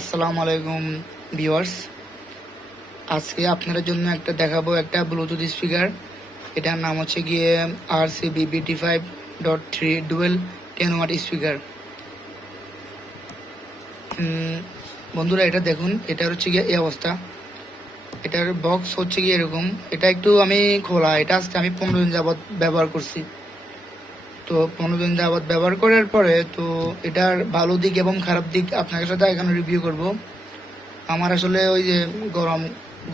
আসসালামু আলাইকুম ভিউয়ার্স। আজকে আপনাদের জন্য একটা দেখাবো একটা ব্লুটুথ স্পিকার। এটার নাম হচ্ছে গিয়ে RCB BT5.3 dual 10 watt speaker. বন্ধুরা এটা দেখুন, এটা হচ্ছে গিয়ে এই অবস্থা। এটার বক্স হচ্ছে গিয়ে এরকম। এটা একটু আমি খোলা, এটা আজকে আমি 15 দিন যাবৎ ব্যবহার করছি। তো 15 দিন যাবৎ ব্যবহার করার পরে তো এটার ভালো দিক এবং খারাপ দিক আপনাদের সাথে এখানে রিভিউ করব। আমার আসলে ওই যে গরম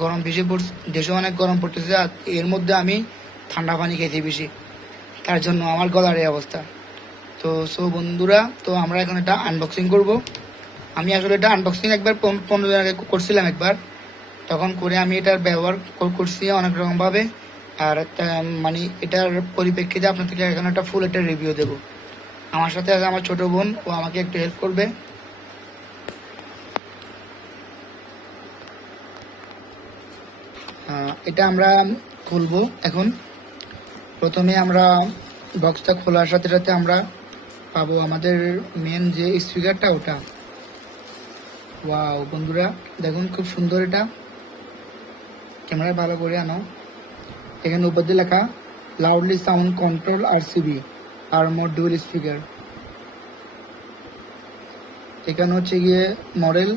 গরম বেশি পড়ছে, দেশে অনেক গরম পড়তেছে, আর এর মধ্যে আমি ঠান্ডা পানি খেয়েছি বেশি, তার জন্য আমার গলার এই অবস্থা। তো বন্ধুরা, তো আমরা এখন এটা আনবক্সিং করব। আমি আসলে এটা আনবক্সিং একবার 15 দিন আগে করছিলাম একবার, তখন করে আমি এটার ব্যবহার করছি অনেক রকমভাবে। আর একটা মানে এটার পরিপ্রেক্ষিতে আপনাদেরকে এখন একটা ফুল একটা রিভিউ দেবো। আমার সাথে আছে আমার ছোট বোন, ও আমাকে একটু হেল্প করবে। এটা আমরা খুলবো এখন। প্রথমে আমরা বক্সটা খোলার সাথে সাথে আমরা পাবো আমাদের মেন যে স্পিকারটা, ওটা। ওয়াও বন্ধুরা, দেখুন খুব সুন্দর। এটা ক্যামেরায় ভালো করে আনো। এখানে উপর দিয়ে লেখা loudly sound control RCB armour dual speaker. এখানে হচ্ছে গিয়ে model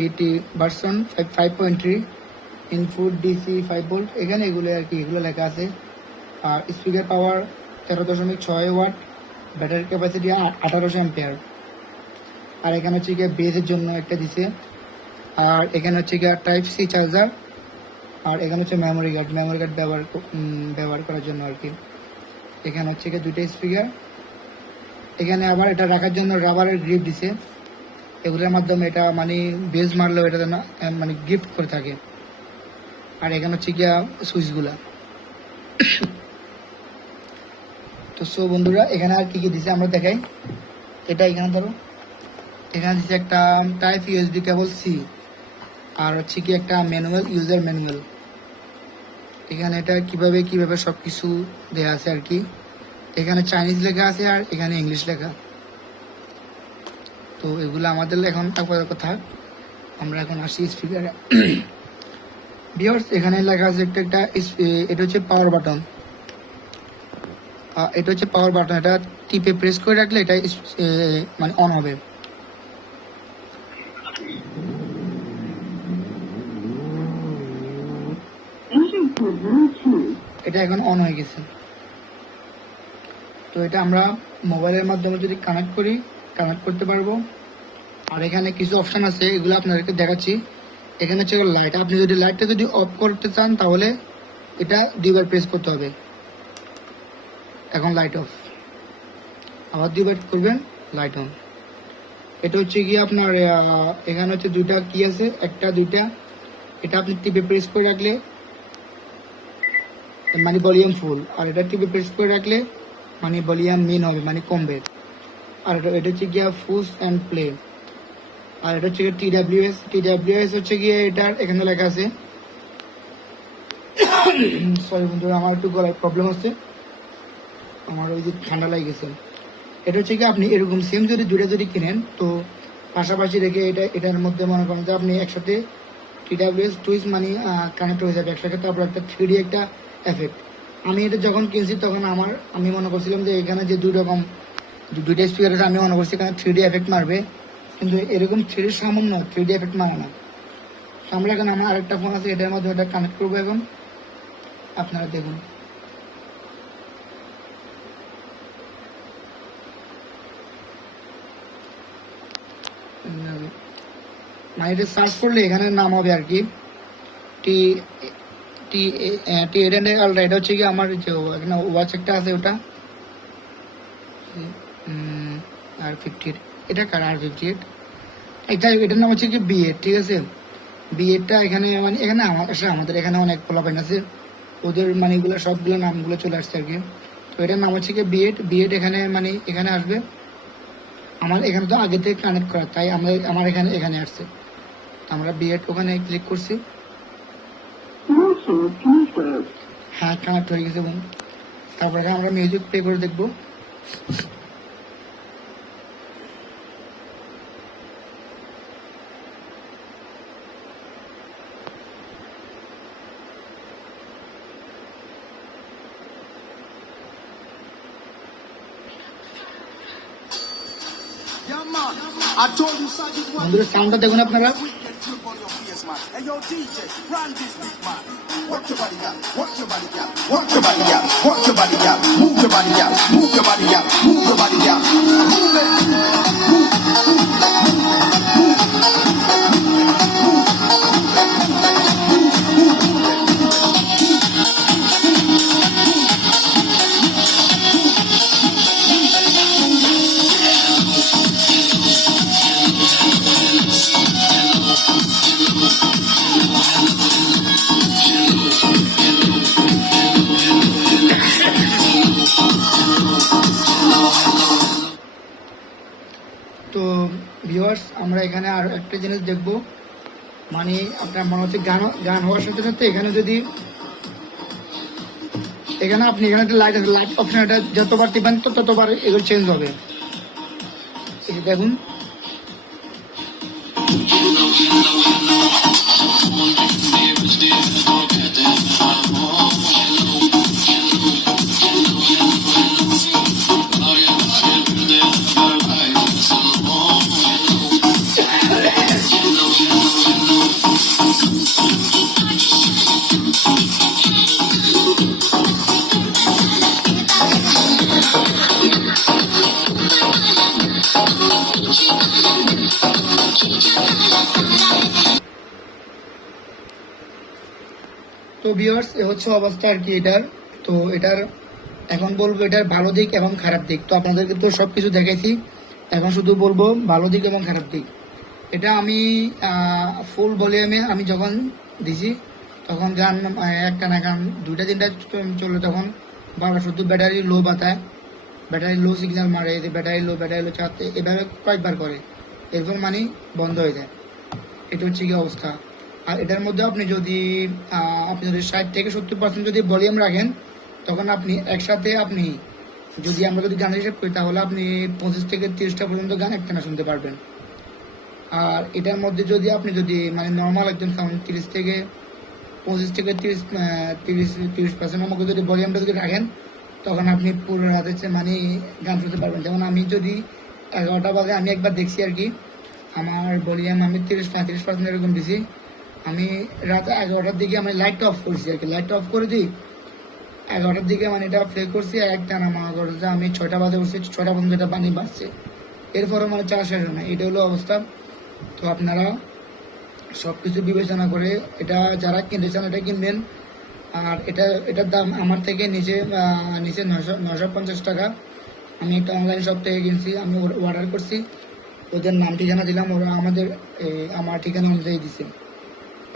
BT version 5.3 input DC 5 volt, এখানে এগুলো আর কি এগুলো লেখা আছে। আর speaker power 13.6 watt, battery capacity 1800 ampere. আর এখানে হচ্ছে গিয়ে বেজের জন্য একটা দিছে। আর এখানে হচ্ছে গিয়ে Type-C চার্জার। আর এখানে হচ্ছে মেমোরি কার্ড ব্যবহার করার জন্য আর কি। এখানে হচ্ছে গিয়ে দুইটা স্পিকার। এখানে আবার এটা রাখার জন্য রাবারের গ্রিপ দিছে। এগুলোর মাধ্যমে এটা মানে বেজ মারলেও এটা যেন মানে গিফট করে থাকে। আর এখানে হচ্ছে গিয়া সুইচগুলা। তো বন্ধুরা, এখানে আর কি কি দিছে আমরা দেখাই। এটা এখানে ধরো, এখানে দিচ্ছে একটা টাইপ USB কেবল C। আর হচ্ছে কি একটা ম্যানুয়াল, ইউজার ম্যানুয়াল। এখানে এটা কিভাবে সব কিছু দেওয়া আছে আর কি। এখানে চাইনিজ লেখা আছে আর এখানে ইংলিশ লেখা। তো এগুলো আমাদের এখন আপাতত থাক, আমরা এখন আসি স্পিকারে। ভিউয়ার্স, এখানে লেখা আছে একটা এটা হচ্ছে পাওয়ার বাটন। এটা হচ্ছে পাওয়ার বাটন। এটা টিপে প্রেস করে রাখলে এটা মানে অন হবে। এটা এখন অন হয়ে গেছে। তো এটা আমরা মোবাইলের মাধ্যমে যদি কানেক্ট করতে পারবো। আর এখানে কিছু অপশন আছে, এগুলো আপনাদেরকে দেখাচ্ছি। এখানে হচ্ছে লাইট। আপনি যদি লাইটটা যদি অফ করতে চান তাহলে এটা দুইবার প্রেস করতে হবে। এখন লাইট অফ, আবার দুইবার করবেন, লাইট অন। এটা হচ্ছে গিয়ে আপনার এখানে হচ্ছে দুইটা কি আছে, একটা দুইটা। এটা আপনি টিপে প্রেস করে রাখলে মানে ভলিউম ফুল, আর এটা টিপে প্রেস করে রাখলে মানে ভলিউম মেন হবে, মানে কমবে। আর এটা হচ্ছে গিয়া পুশ অ্যান্ড প্লে। আর এটা হচ্ছে গিয়ে TWS হচ্ছে গিয়ে এটার এখানে লেখা আছে। সরি বন্ধুরা, আমার একটু গলায় প্রবলেম হচ্ছে, আমার ওই যে ঠান্ডা লাগে গেছে। এটা হচ্ছে কি আপনি এরকম সেম যদি যদি কিনেন, তো পাশাপাশি রেখে এটার মধ্যে মনে করেন যে আপনি একসাথে TWS টুইস মানে কানেক্ট হয়ে যাবে একসাথে। তারপর একটা 3D একটা এফেক্ট। আমি এটা যখন কিনছি তখন আমি মনে করছিলাম যে এখানে যে দুইটা স্পিকার আছে, আমি মনে করছি এখানে 3D এফেক্ট মারবে, কিন্তু এরকম 3D সামান্য 3D এফেক্ট মারে না। আমরা এখন আমার আরেকটা ফোন আছে, এটার মধ্যে এটা কানেক্ট করবো। এখন আপনারা দেখুন, মানে এটা সার্চ করলে এখানে নাম হবে আর কি টি টি T800 আলট্রা। এটা হচ্ছে কি আমার যে এখানে ওয়াচ একটা আছে, ওটা R58। এটা কার R58? এটার নাম হচ্ছে কি B8, ঠিক আছে। B8টা এখানে মানে এখানে আমাদের এখানে অনেক পোলাপাইন আছে, ওদের মানে এগুলো সবগুলো নামগুলো চলে আসছে আর কি। তো এটার নাম হচ্ছে কি B8 এখানে মানে এখানে আসবে। আমার এখানে তো আগে থেকে কানেক্ট করা, তাই আমার এখানে আসছে। আমরা B8 ওখানে ক্লিক করছি। হ্যাঁ, কানেক্ট হয়ে গেছে। এবং তারপরে আমরা মিউজিক প্লে করে দেখবো। বন্ধুরা সাউন্ডটা দেখুন আপনারা। Hey yo, DJ, run this beat, man. Work your body, girl. Work your body, girl. Work your body, girl. Work your body, girl. Move your body, girl. Move your body, girl. Move your body, girl. Move it. তো viewers, আমরা এখানে আর একটা জিনিস দেখব, মানে আপনার মনে হচ্ছে গান গান হওয়ার সাথে সাথে এখানে যদি এখানে আপনি এখানে একটা লাইট আছে, লাইট অপশন, এটা যতবার টিপেন তো ততবার এগুলো চেঞ্জ হবে। এই যে দেখুন, তো ভিউয়ার্স এ হচ্ছে অবস্থা আর কি এটার। তো এটার এখন বলবো এটার ভালো দিক এবং খারাপ দিক। তো আপনাদেরকে তো সব কিছু দেখাইছি, এখন শুধু বলবো ভালো দিক এবং খারাপ দিক। এটা আমি ফুল ভলিউমে আমি যখন দিছি তখন গান একটা না গান দুইটা তিনটা চললো, তখন বারো শুধু ব্যাটারি লো বাতায়, ব্যাটারি লো সিগন্যাল মারে, ব্যাটারি লো চারতে এভাবে কয়েকবার করে, এরপর মানে বন্ধ হয়ে যায়। এটা হচ্ছে কি অবস্থা। আর এটার মধ্যে আপনি যদি 60 থেকে 70% যদি ভলিউম রাখেন, তখন আপনি একসাথে আপনি আমরা যদি গানের হিসাব করি তাহলে আপনি 25 থেকে 30টা পর্যন্ত গান একটানা শুনতে পারবেন। আর এটার মধ্যে যদি আপনি মানে নর্মাল একদম সাউন্ড 30 থেকে 30% আমাকে যদি ভলিউমটা যদি রাখেন, তখন আপনি পুরো রাতে মানে গান শুনতে পারবেন। যেমন আমি যদি 11টা বাজে আমি একবার দেখছি আর কি, আমার ভলিউম আমি 30-35% এরকম দিছি। আমি রাত 11টার দিকে আমি লাইটটা অফ করছি আর কি, লাইটটা অফ করে দিই 11টার দিকে মানে এটা প্লে করছি, আর একটা না মনে করছে আমি 6টা বাজে উঠছি, 6টা পর্যন্ত এটা পানি বাজছে, এরপরও মানে চার শেষ হয় না। এটা হলো অবস্থা। তো আপনারা সব কিছু বিবেচনা করে এটা যারা কিনতে চান এটা কিনবেন। আর এটার দাম আমার থেকে নিচে 950 টাকা। আমি একটা অনলাইন শপ থেকে কিনছি, আমি অর্ডার করছি, ওদের নাম ঠিকানা দিলাম, ওরা আমার ঠিকানা অনুযায়ী দিছে।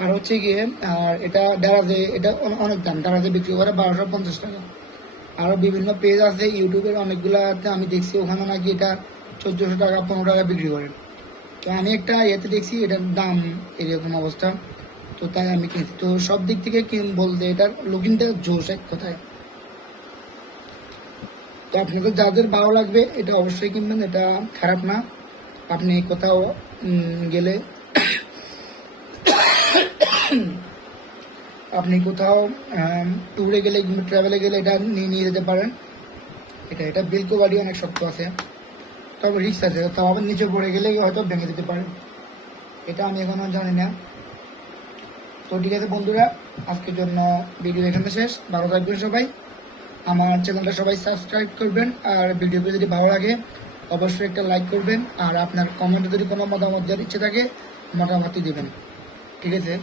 আর হচ্ছে গিয়ে আর এটা দারাজে এটা অনেক দাম, দারাজে বিক্রি করে 1250 টাকা। আরও বিভিন্ন পেজ আছে ইউটিউবের অনেকগুলাতে আমি দেখছি, ওখানে নাকি এটা 1400 টাকা 15 টাকা বিক্রি করে। তো আমি একটা ইয়েতে দেখছি এটার দাম এরকম অবস্থা, তো তাই আমি কিনছি। তো সব দিক থেকে বলতে এটার লুকিংটা জোশ এক কথায়। তো আপনাদের যাদের ভালো লাগবে এটা অবশ্যই কিনবেন, এটা খারাপ না। আপনি কোথাও গেলে আপনি কোথাও ট্যুরে গেলে কিংবা ট্রাভেলে গেলে এটা নিয়ে যেতে পারেন। এটা বিলকো বাড়ি অনেক শক্ত আছে, তবে রিস্ক আছে, তাও আবার নিচে পড়ে গেলে হয়তো ভেঙে দিতে পারে, এটা আমি এখনো জানি না। তো ঠিক আছে বন্ধুরা, আজকের জন্য ভিডিও এখানে শেষ। ভালো থাকবেন সবাই, আমার চ্যানেলটা সবাই সাবস্ক্রাইব করবেন, আর ভিডিওগুলো যদি ভালো লাগে অবশ্যই একটা লাইক করবেন, আর আপনার কমেন্টে যদি কোনো মতামত দেওয়ার ইচ্ছে থাকে মতামতই দেবেন। ঠিক আছে।